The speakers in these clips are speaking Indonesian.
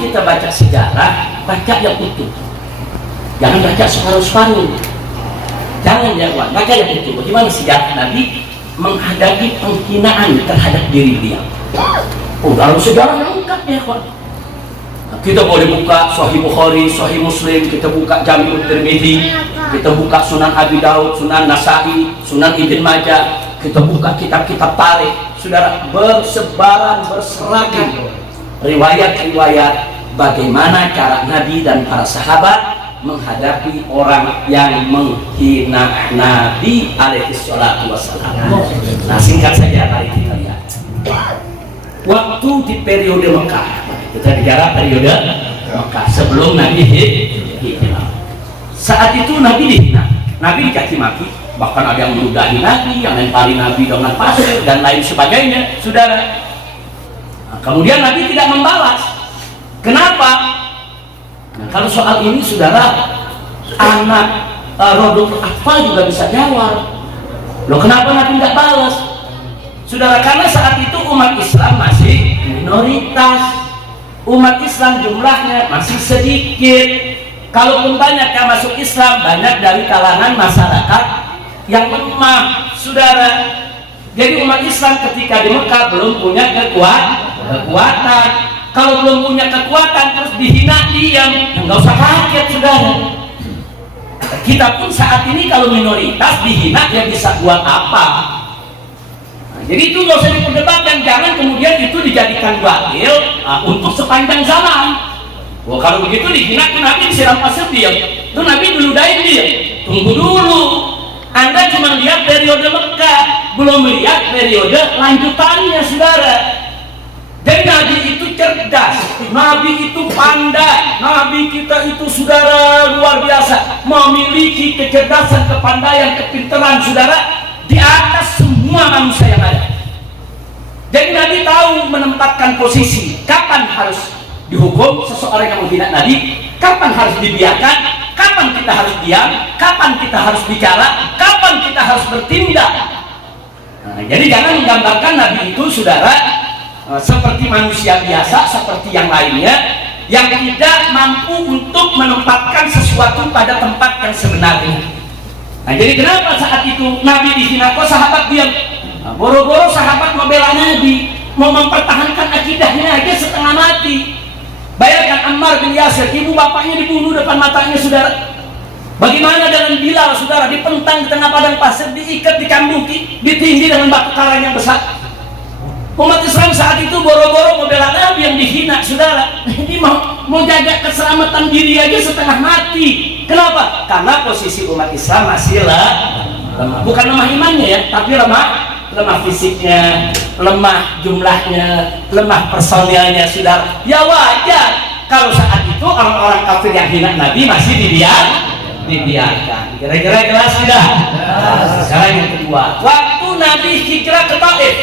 kita baca sejarah, baca yang utuh. Jangan baca separuh-separuh. Jangan ya kawan, baca yang utuh. Bagaimana sejarah Nabi menghadapi penghinaan terhadap diri beliau. Oh, dalam sejarah lengkap ya kawan. Kita boleh buka Sahih Bukhari, Sahih Muslim, kita buka Jami'ut Tirmidzi, kita buka Sunan Abi Daud, Sunan Nasa'i, Sunan Ibn Majah, kita buka kitab-kitab tarikh. Saudara, bersebaran berseragan riwayat-riwayat bagaimana cara Nabi dan para sahabat menghadapi orang yang menghina Nabi alaihi salatu wassalam. Nah, singkat saja mari kita lihat. Waktu di periode Mekah, kita bicara periode Mekah sebelum Nabi hijrah. Saat itu Nabi dihina, Nabi dicaci maki, bahkan ada yang meludahi Nabi, yang lempari Nabi dengan pasir dan lain sebagainya, saudara. Nah, kemudian Nabi tidak membalas. Kenapa? Nah, kalau soal ini, saudara, anak Rodul Atfal juga bisa jawab. Loh, kenapa Nabi tidak balas? Saudara, karena saat itu umat Islam masih minoritas, umat Islam jumlahnya masih sedikit. Kalaupun banyak yang masuk Islam, banyak dari kalangan masyarakat yang lemah, saudara. Jadi umat Islam ketika di Mekah belum punya kekuatan. Kalau belum punya kekuatan terus dihina, diam, nggak usah kaget, saudara. Kita pun saat ini kalau minoritas dihina, ya bisa buat apa? Jadi itu nggak usah diperdebatkan, jangan kemudian itu dijadikan dalil untuk sepanjang zaman. Wah, kalau begitu dihina tuh Nabi disiram pasir diam, tuh Nabi diludahin diam. Tunggu dulu, Anda cuma lihat periode Mekah, belum melihat periode lanjutannya, saudara. Jadi Nabi itu cerdas, Nabi itu pandai, Nabi kita itu, saudara, luar biasa, memiliki kecerdasan, kepandaian, kepintaran, saudara, di atas semua manusia yang ada. Jadi Nabi tahu menempatkan posisi, kapan harus dihukum seseorang yang menghina Nabi, kapan harus dibiarkan, kapan kita harus diam, kapan kita harus bicara, kapan kita harus bertindak. Nah, jadi jangan menggambarkan Nabi itu, saudara, seperti manusia biasa, seperti yang lainnya, yang tidak mampu untuk menempatkan sesuatu pada tempat yang sebenarnya. Nah, jadi kenapa saat itu Nabi dihina, kok sahabat diam? Nah, boro-boro sahabat membela Nabi, mau mempertahankan akidahnya aja setengah mati. Bayangkan Ammar bin Yasir, ibu bapaknya dibunuh depan matanya, saudara. Bagaimana dengan Bilal, saudara, dipentang di tengah padang pasir, diikat, dicambuki, ditindih dengan batu karang yang besar. Umat Islam saat itu boro-boro membela Nabi yang dihina, saudara. Ini mau jaga keselamatan diri aja setengah mati. Kenapa? Karena posisi umat Islam masih lemah. Bukan lemah imannya ya, tapi lemah fisiknya, lemah jumlahnya, lemah personilnya, saudara. Ya wajar kalau saat itu orang-orang kafir yang hina Nabi masih dibiarkan. Kira-kira jelas sudah. Sekarang yang kedua, waktu Nabi hijrah ke Taif.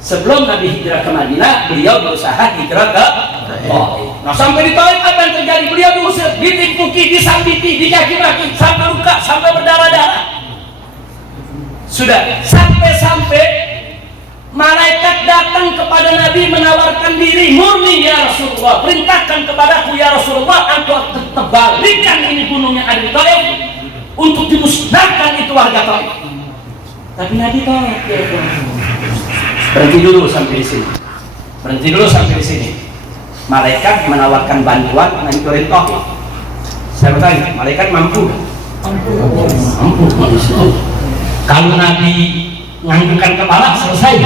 Sebelum Nabi hijrah ke Madinah, beliau berusaha hijrah ke Taif. Nah, sampai di Taif apa yang terjadi? Beliau diusir, ditimpuki, disambiti, dicaci-maki, sampai luka, sampai berdarah-darah. Sudah, sampai-sampai malaikat datang kepada Nabi menawarkan diri, murni ya Rasulullah, perintahkan kepadaku ya Rasulullah, engkau terbalikan ini gunungnya ada di Taif untuk dimusnahkan itu warga Taif. Tapi Nabi tolak, ya, berhenti dulu sampai di sini. Berhenti dulu sampai di sini. Malaikat menawarkan bantuan menghancurin Taif. Saya bertanya, malaikat mampu? Mampu. Kalau Nabi menganggukkan kepala, selesai.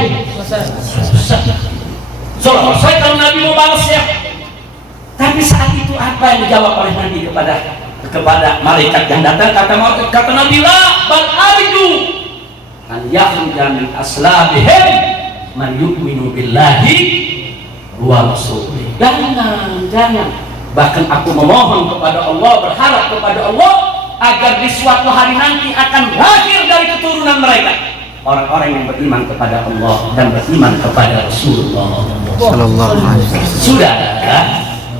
Selesai kalau Nabi mau balas ya. Tapi saat itu apa yang dijawab oleh Nabi kepada malaikat yang datang? Kata Nabi, la bal arju an yakhruja min aslabihim man yu'minu billahi wa rasulih. Jangan. Bahkan aku memohon kepada Allah, berharap kepada Allah agar di suatu hari nanti akan lahir dari keturunan mereka orang-orang yang beriman kepada Allah dan beriman kepada Rasulullah Sallallahu Alaihi Wasallam. Sudah.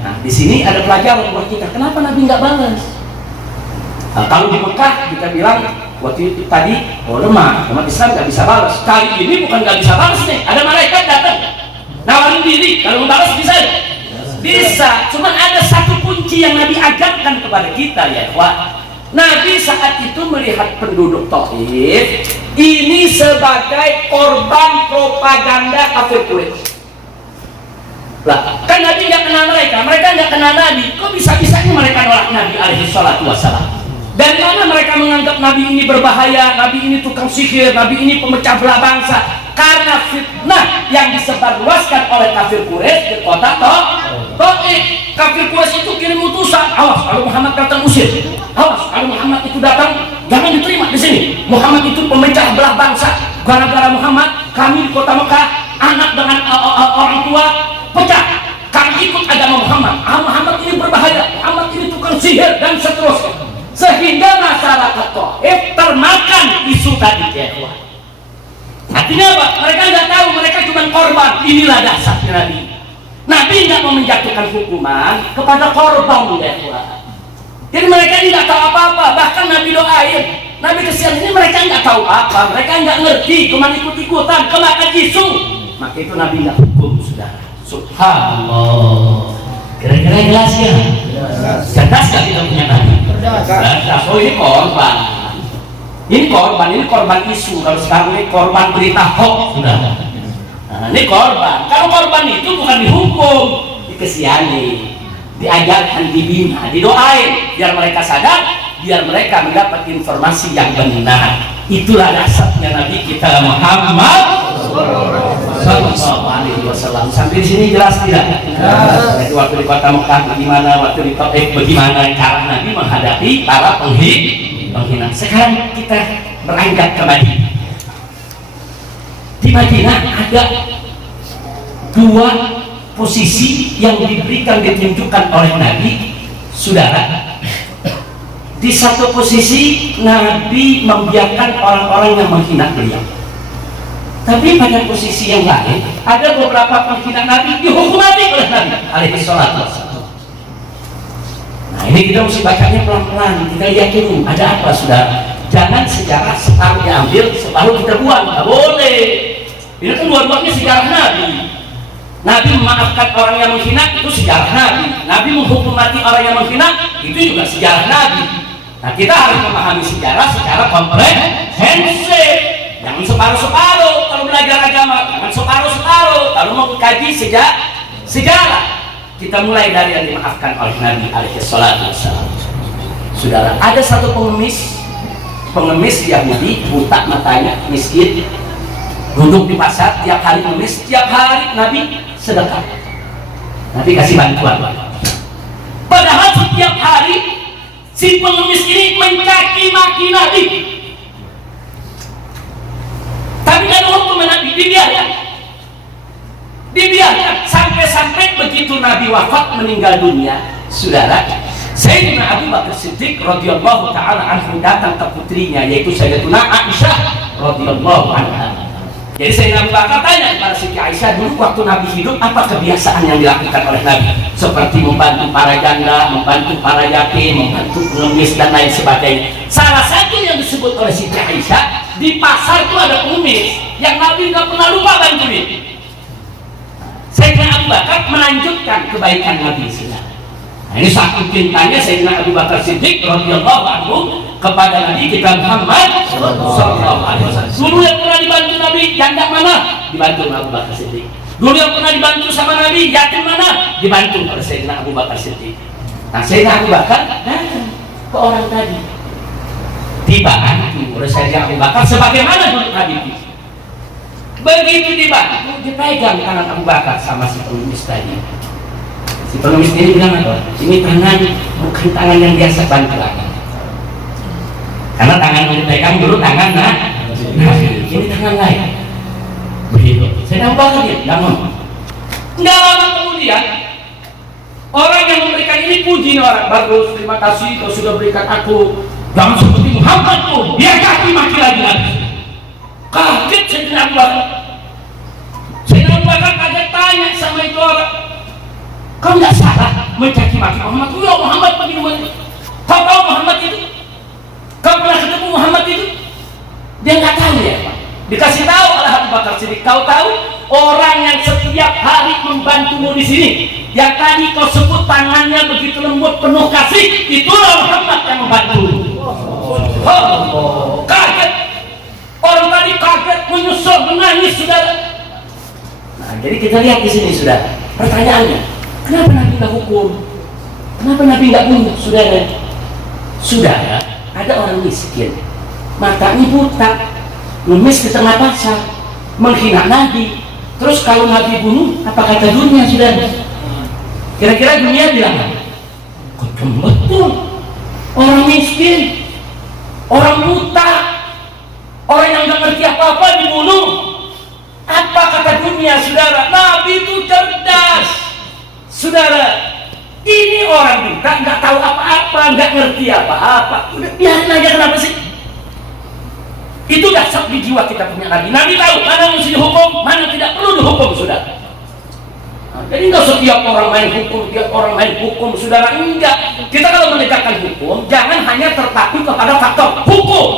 Nah, di sini ada pelajaran buat kita. Kenapa Nabi nggak balas? Nah, kalau di Mekah kita bilang waktu itu tadi lemah, umat Islam nggak bisa balas. Kali ini bukan nggak bisa balas nih, ada malaikat datang nawarin diri, kalau balas bisa. Bisa, cuman ada satu kunci yang Nabi ajarkan kepada kita ya ikhwah. Nabi saat itu melihat penduduk Taif ini sebagai korban propaganda kafir Quraisy. Lah, kan Nabi nggak kenal mereka nggak kenal Nabi. Kok bisa-bisanya mereka nolak Nabi alaihi salatu wassalam? Dari mana mereka menganggap Nabi ini berbahaya, Nabi ini tukang sihir, Nabi ini pemecah belah bangsa? Karena fitnah yang disebarluaskan oleh kafir Quraisy di kota Taif. Kafir Quraisy itu kirim utusan, awas kalau Muhammad datang usir, awas kalau Muhammad itu datang jangan diterima di sini. Muhammad itu pemecah belah bangsa. Gara-gara Muhammad kami di kota Mekah anak dengan orang tua pecah. Kami ikut agama Muhammad. Muhammad ini berbahaya, Muhammad ini tukang sihir dan seterusnya. Sehingga masyarakat Taif termakan isu tadi ya. Artinya apa? Mereka nggak tahu, mereka cuma korban. Inilah dasarnya Nabi. Nabi nggak mau menjatuhkan hukuman kepada korban ya. Jadi mereka ini nggak tahu apa-apa. Bahkan Nabi doain, Nabi kesian ini mereka nggak tahu apa, mereka nggak ngerti, cuma ikut-ikutan, kemakan isu. Maka itu Nabi nggak hukum, saudara. Subhanallah. Kira-kira jelas ya? Cerdas nggak kita punya Nabi? Cerdas. Oh ini korban. Ini korban isu. Kalau sekarang ini korban berita hoax, sudah. Nah, ini korban. Kalau korban itu bukan dihukum, dikesihani, diajarkan, dibina, didoain, biar mereka sadar, biar mereka mendapat informasi yang benar. Itulah dasarnya Nabi kita Muhammad Sallallahu Alaihi Wasallam. Sampai di sini jelas tidak? Jadi waktu di kota Mekah bagaimana, waktu di Taif bagaimana cara Nabi menghadapi para penghina. Sekarang kita beranjak ke Madinah. Di Madinah ada dua posisi yang ditunjukkan oleh Nabi, saudara. Di satu posisi Nabi membiarkan orang-orang yang menghina beliau. Tapi pada posisi yang lain ada beberapa penghina Nabi dihukum mati oleh Nabi alaihi salatu wassalam. Nah ini kita mesti bacanya pelan-pelan, kita lihat dulu ada apa saudara. Jangan sejarah separuh diambil, separuh kita buang, nggak boleh. Ini kan dua-duanya sejarah Nabi. Nabi memaafkan orang yang menghina, itu sejarah Nabi. Nabi menghukum mati orang yang menghina, itu juga sejarah Nabi. Nah kita harus memahami sejarah secara komprehensif. Jangan separuh-separuh kalau belajar agama, jangan separuh-separuh kalau mau kaji sejarah. Kita mulai dari yang dimaafkan oleh Nabi alaihi salatu wassalam. Saudara, ada satu pengemis Yahudi, buta matanya, miskin, duduk di pasar, tiap hari ngemis, tiap hari Nabi sedekah, Nabi kasih bantuan. Padahal setiap hari si pengemis ini mencaci maki Nabi, tapi tidak ada hukum Nabi, dibiarkan sampai begitu Nabi wafat meninggal dunia, saudara. Sayyidina Abu Bakar Siddiq radhiyallahu taala anhu datang ke putrinya yaitu Sayyidatuna Aisyah radhiyallahu anha. Jadi Sayyidina Abu Bakar tanya kepada Siti Aisyah, dulu waktu Nabi hidup apa kebiasaan yang dilakukan oleh Nabi? Seperti membantu para janda, membantu para yatim, membantu pengemis dan lain sebagainya. Salah satu yang disebut oleh Siti Aisyah, di pasar itu ada pengemis yang Nabi nggak pernah lupa bantuin. Sayyidina Abu Bakar melanjutkan kebaikan Nabi SAW. Nah, ini saking cintanya Sayyidina Abu Bakar Siddiq radhiyallahu anhu kepada Nabi kita Muhammad sallallahu alaihi wasallam. Dulu yang pernah dibantu Nabi janda mana? Dibantu Abu Bakar Siddiq. Dulu yang pernah dibantu sama Nabi yatim mana? Dibantu oleh Sayyidina Abu Bakar Siddiq. Nah, Sayyidina Abu Bakar datang ke orang tadi, dibantu oleh Sayyidina Abu Bakar sebagaimana dulu Nabi. Begitu dibantu, dipegang tangan Abu Bakar sama si pengemis tadi. Si pengemis ini bilang apa? Ini tangan bukan tangan yang biasa bantu lagi. Karena tangan yang dipegang dulu tangan ini tangan lain. Begitu. Saya Abu Bakar dia bangun. Nggak lama kemudian orang yang memberikan ini puji orang, bagus, terima kasih kau sudah berikan aku. Jangan seperti Muhammad tuh, dia kaki maki lagi. Kaget Sayyidina Abu Bakar. Sayyidina Abu Bakar kaget tanya sama itu orang, kau nggak salah mencaci maki Muhammad? Ya Muhammad bagaimana? Kau tahu Muhammad itu? Kau pernah ketemu Muhammad itu? Dia nggak tahu ya Pak. Dikasih tahu oleh Abu Bakar Siddiq, kau tahu orang yang setiap hari membantumu di sini yang tadi kau sebut tangannya begitu lembut penuh kasih, itulah Muhammad yang membantu. Oh, kaget. Orang tadi kaget, menyusul, menangis, saudara. Nah, jadi kita lihat di sini, saudara. Pertanyaannya, kenapa Nabi nggak hukum? Kenapa Nabi nggak bunuh, saudara? Saudara, ada orang miskin, matanya buta, ngemis di tengah pasar, menghina Nabi. Terus kalau Nabi bunuh, apa kata dunia, saudara? Kira-kira dunia bilang apa? Kok betul? Orang miskin, orang buta, orang yang nggak ngerti apa-apa dibunuh. Apa kata dunia, saudara? Nabi itu cerdas, saudara. Ini orang buta, nggak tahu apa-apa, nggak ngerti apa-apa. Udah biarin aja, kenapa sih? Itu dasar di jiwa kita punya Nabi. Nabi tahu mana mesti dihukum, mana tidak perlu dihukum, saudara. Nah, jadi nggak setiap orang main hukum, tiap orang main hukum, saudara. Enggak. Kita kalau menegakkan hukum, jangan hanya terpaku kepada faktor hukum.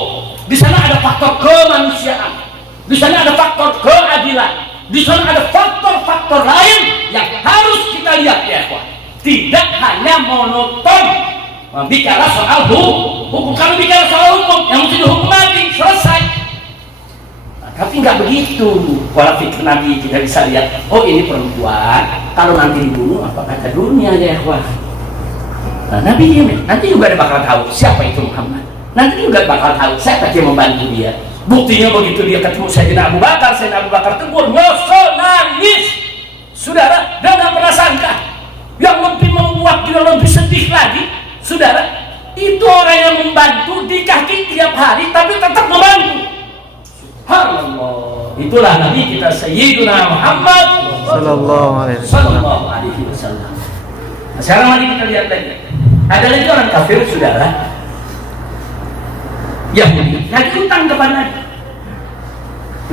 Di sana ada faktor kemanusiaan, di sana ada faktor keadilan, di sana ada faktor-faktor lain yang harus kita lihat, ya kawan. Tidak hanya monoton bicara soal hukum. Kalau bicara soal hukum, yang mesti dihukum mati, selesai. Nah, tapi nggak begitu. Pola pikir Nabi kita bisa lihat. Oh, ini perempuan, kalau nanti dibunuh, apa kata dunia, ya kawan. Nah, Nabi ini nanti juga ada bakal tahu siapa itu Muhammad. Nanti juga bakal tahu siapa yang membantu dia. Buktinya begitu dia ketemu Sayyidina Abu Bakar tegur, nyosor, nangis, saudara, dan nggak pernah sangka. Yang lebih membuat dia lebih sedih lagi, saudara, itu orang yang membantu di kaki tiap hari, tapi tetap membantu. Subhanallah. Itulah Nabi kita Sayyidina Muhammad Sallallahu Alaihi Wasallam. Nah, sekarang mari kita lihat lagi. Ada lagi orang kafir, saudara, Yahudi, nagih utang kepada Nabi.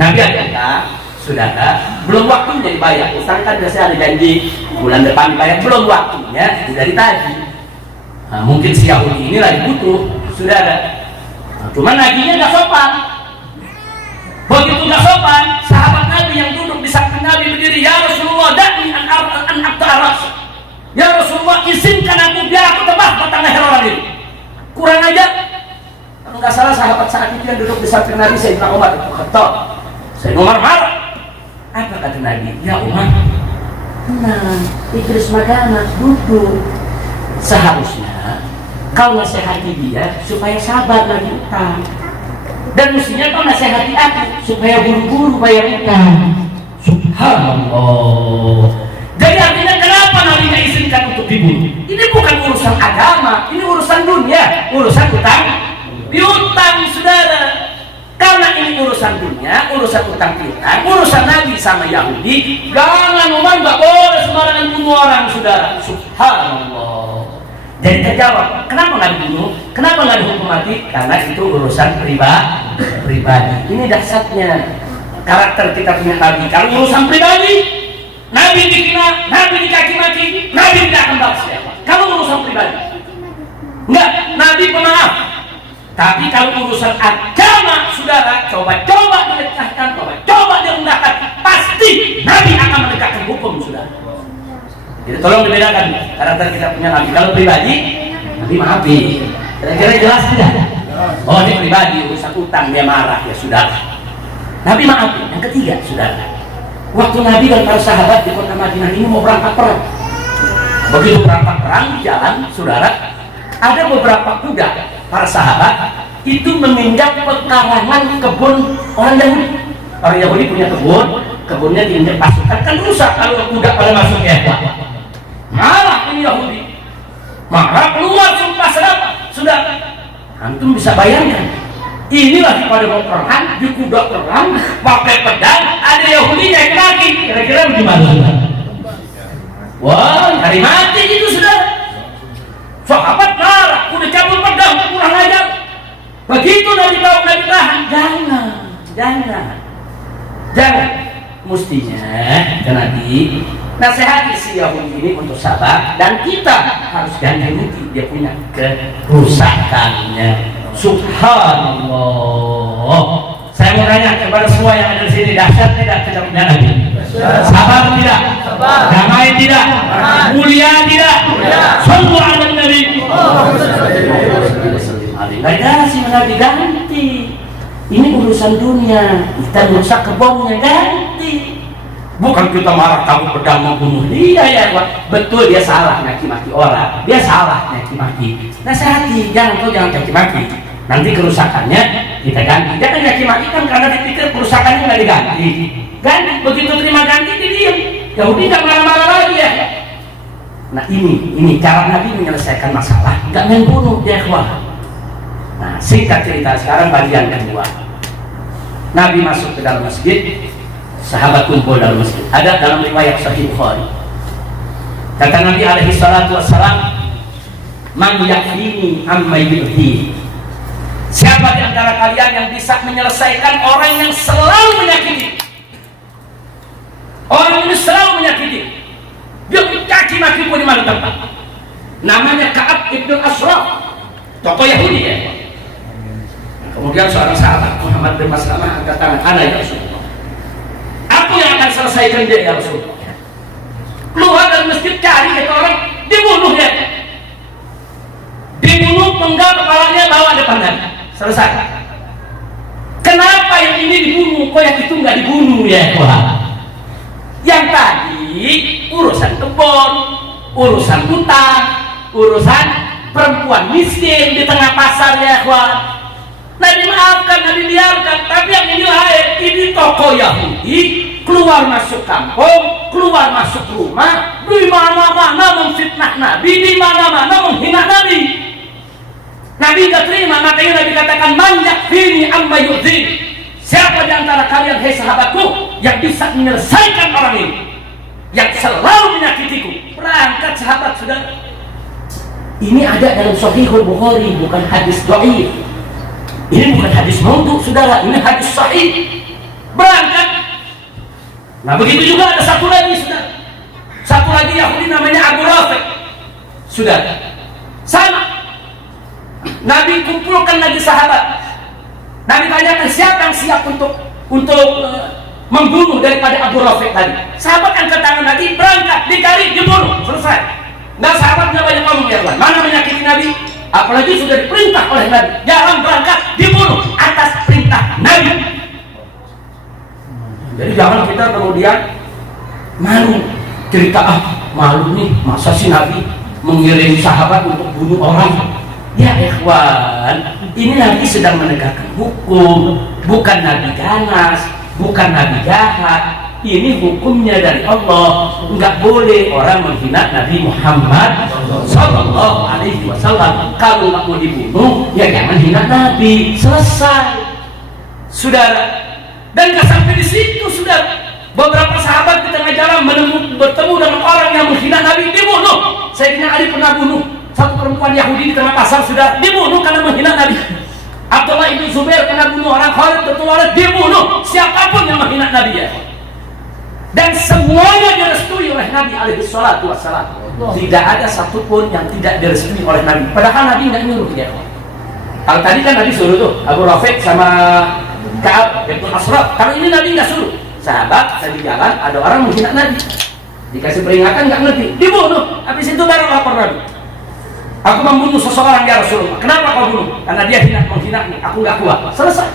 Nabi ada, saudara, belum waktunya dibayar. Utang kan biasanya ada janji bulan depan dibayar, belum waktunya dari tadi. Nah, mungkin si Yahudi ini lagi butuh, saudara. Nah, cuma naginya nggak sopan. Begitu nggak sopan, sahabat Nabi yang duduk di samping Nabi berdiri, ya Rasulullah, da'ni an aras. Ya Rasulullah, izinkan aku biar aku tebas batang leher orang ini. Kurang aja. Kalau nggak salah sahabat saat itu yang duduk di samping Nabi, Sayyidina Umar bin Khattab. Sayyidina Umar marah. Apa kata Nabi? Ya Umar, tenang, Idris Magana, duduk. Seharusnya kau nasihati dia supaya sabar lagi utang. Dan mestinya kau nasihati aku supaya buru-buru bayar utang. Subhanallah. Jadi artinya kenapa Nabi nggak izinkan untuk dibunuh? Ini bukan urusan agama, ini urusan dunia, urusan utang piutang, saudara. Karena ini urusan dunia, urusan utang piutang, urusan Nabi sama Yahudi. Jangan Umar, nggak boleh sembarangan bunuh orang, saudara. Subhanallah. Jadi terjawab, kenapa nggak dibunuh? Kenapa nggak dihukum mati? Karena itu urusan pribadi. Ini dasarnya karakter kita punya Nabi. Kalau urusan pribadi, Nabi dikina, Nabi dikaki maki, Nabi tidak akan balas siapa. Kalau urusan pribadi, enggak, Nabi pemaaf. Tapi kalau urusan agama, saudara, coba-coba dilecehkan, coba direndahkan, pasti Nabi akan menegakkan hukum, saudara. Jadi tolong dibedakan karakter kita punya Nabi. Kalau pribadi, Nabi maafin. Kira-kira jelas tidak? Oh, ini pribadi, urusan utang dia marah, ya sudah. Nabi maafin. Yang ketiga, saudara, waktu Nabi dan para sahabat di kota Madinah ini mau berangkat perang. Begitu berangkat perang di jalan, saudara, ada beberapa kuda para sahabat itu meminjam pekarangan kebun orang Yahudi. Orang Yahudi punya kebunnya diinjak pasukan, kan rusak kalau kuda pada masuk ya. Marah ini Yahudi, marah keluar sumpah serapah. Sudah, antum bisa bayangkan, inilah pada mau perang di kuda perang pakai pedang, ada Yahudi naik kaki. Kira-kira bagaimana, saudara? Wah, hari mati itu, saudara. Sahabat marah, udah cabut pedang, kurang ajar. Begitu Nabi tahu, Nabi tahan. Jangan. Mestinya Nabi nasihati si Yahudi ini untuk sabar, dan kita harus ganti rugi dia punya kerusakannya. Subhanallah. Saya mau tanya kepada semua yang ada di sini, dahsyat tidak kedatangan Nabi? Sabar tidak? Damai tidak? Mulia tidak? Sallu ala Nabi. Nggak dikasih Nabi, ganti. Ini urusan dunia, kita merusak kebunnya, ganti. Bukan kita marah kamu pedang membunuh dia ya Pak. Betul, dia salah maki-maki orang, dia salah maki-maki. Nasihati, jangan maki-maki. Nanti kerusakannya kita ganti. Jangan maki-maki kan karena dipikir kerusakannya nggak diganti. Ganti, begitu terima ganti dia diam. Yahudi nggak marah-marah lagi ya. Nah ini cara Nabi menyelesaikan masalah, nggak main bunuh dia Pak. Nah, singkat cerita sekarang bagian kedua. Nabi masuk ke dalam masjid, sahabat kumpul dalam masjid. Ada dalam riwayat Sahih Bukhari. Kata Nabi alaihi salatu wassalam, "Man yakfini amma yu'ti." Siapa di antara kalian yang bisa menyelesaikan orang yang selalu menyakiti? Orang ini selalu menyakiti. Dia caci maki pun di mana tempat. Namanya Ka'ab ibn Ashraf, tokoh Yahudi ya. Kemudian seorang sahabat Muhammad bin Maslamah angkat tangan, "Ana ya Rasulullah. Aku yang akan selesaikan dia ya Rasulullah." Keluar dari masjid, cari itu orang, dibunuh dia. Dibunuh, penggal kepalanya, bawa depan Nabi. Selesai. Kenapa yang ini dibunuh, kok yang itu nggak dibunuh ya Tuhan? Yang tadi urusan kebun, urusan utang, urusan perempuan miskin di tengah pasar ya Tuhan. Nabi maafkan, Nabi biarkan, tapi yang ini lain. Ini tokoh Yahudi keluar masuk kampung, keluar masuk rumah, di mana-mana memfitnah Nabi, di mana-mana menghina Nabi. Nabi tidak terima, makanya Nabi katakan, "Man yakfini amma yu'dhi." Siapa di antara kalian, hai sahabatku, yang bisa menyelesaikan orang ini, yang selalu menyakitiku? Berangkat sahabat, saudara. Ini ada dalam Sahihul Bukhari, bukan hadis dhaif. Ini bukan hadis maudhu, saudara, ini hadis sahih. Berangkat. Nah, begitu juga ada satu lagi, saudara. Satu lagi Yahudi namanya Abu Rafiq. Saudara, sama. Nabi kumpulkan lagi sahabat. Nabi tanyakan siapa yang siap untuk membunuh daripada Abu Rafiq tadi. Sahabat angkat tangan Nabi, berangkat, dicari, dibunuh, selesai. Nah, sahabatnya banyak ngomong ya Tuhan, mana menyakiti Nabi? Apalagi sudah diperintah oleh Nabi, jangan berangkat, dibunuh atas perintah Nabi. Jadi jangan kita kemudian malu, cerita malu nih, masa sih Nabi mengirim sahabat untuk bunuh orang? Ya ikhwan, ini Nabi sedang menegakkan hukum, bukan Nabi ganas, bukan Nabi jahat. Ini hukumnya dari Allah. Enggak boleh orang menghina Nabi Muhammad Sallallahu Alaihi Wasallam. Kalau nggak mau dibunuh, ya jangan hina Nabi. Selesai, saudara. Dan nggak sampai di situ, saudara. Beberapa sahabat di tengah jalan bertemu dengan orang yang menghina Nabi, dibunuh. Sayyidina Ali pernah bunuh satu perempuan Yahudi di tengah pasar, sudah dibunuh karena menghina Nabi. Abdullah ibn Zubair pernah bunuh orang, Khalid bin Walid dibunuh. Siapapun yang menghina Nabi ya. Dan semuanya direstui oleh Nabi alaihi salatu wassalam. Tidak ada satupun yang tidak direstui oleh Nabi. Padahal Nabi nggak nyuruh ya. Kalau tadi kan Nabi suruh tuh Abu Rafiq sama Ka'ab bin Ashraf. Kalau ini Nabi nggak suruh. Sahabat tadi jalan ada orang menghina Nabi. Dikasih peringatan nggak ngerti, dibunuh. Habis itu baru lapor Nabi. Aku membunuh seseorang ya Rasulullah. Kenapa kau bunuh? Karena dia menghina nih. Aku nggak kuat. Selesai.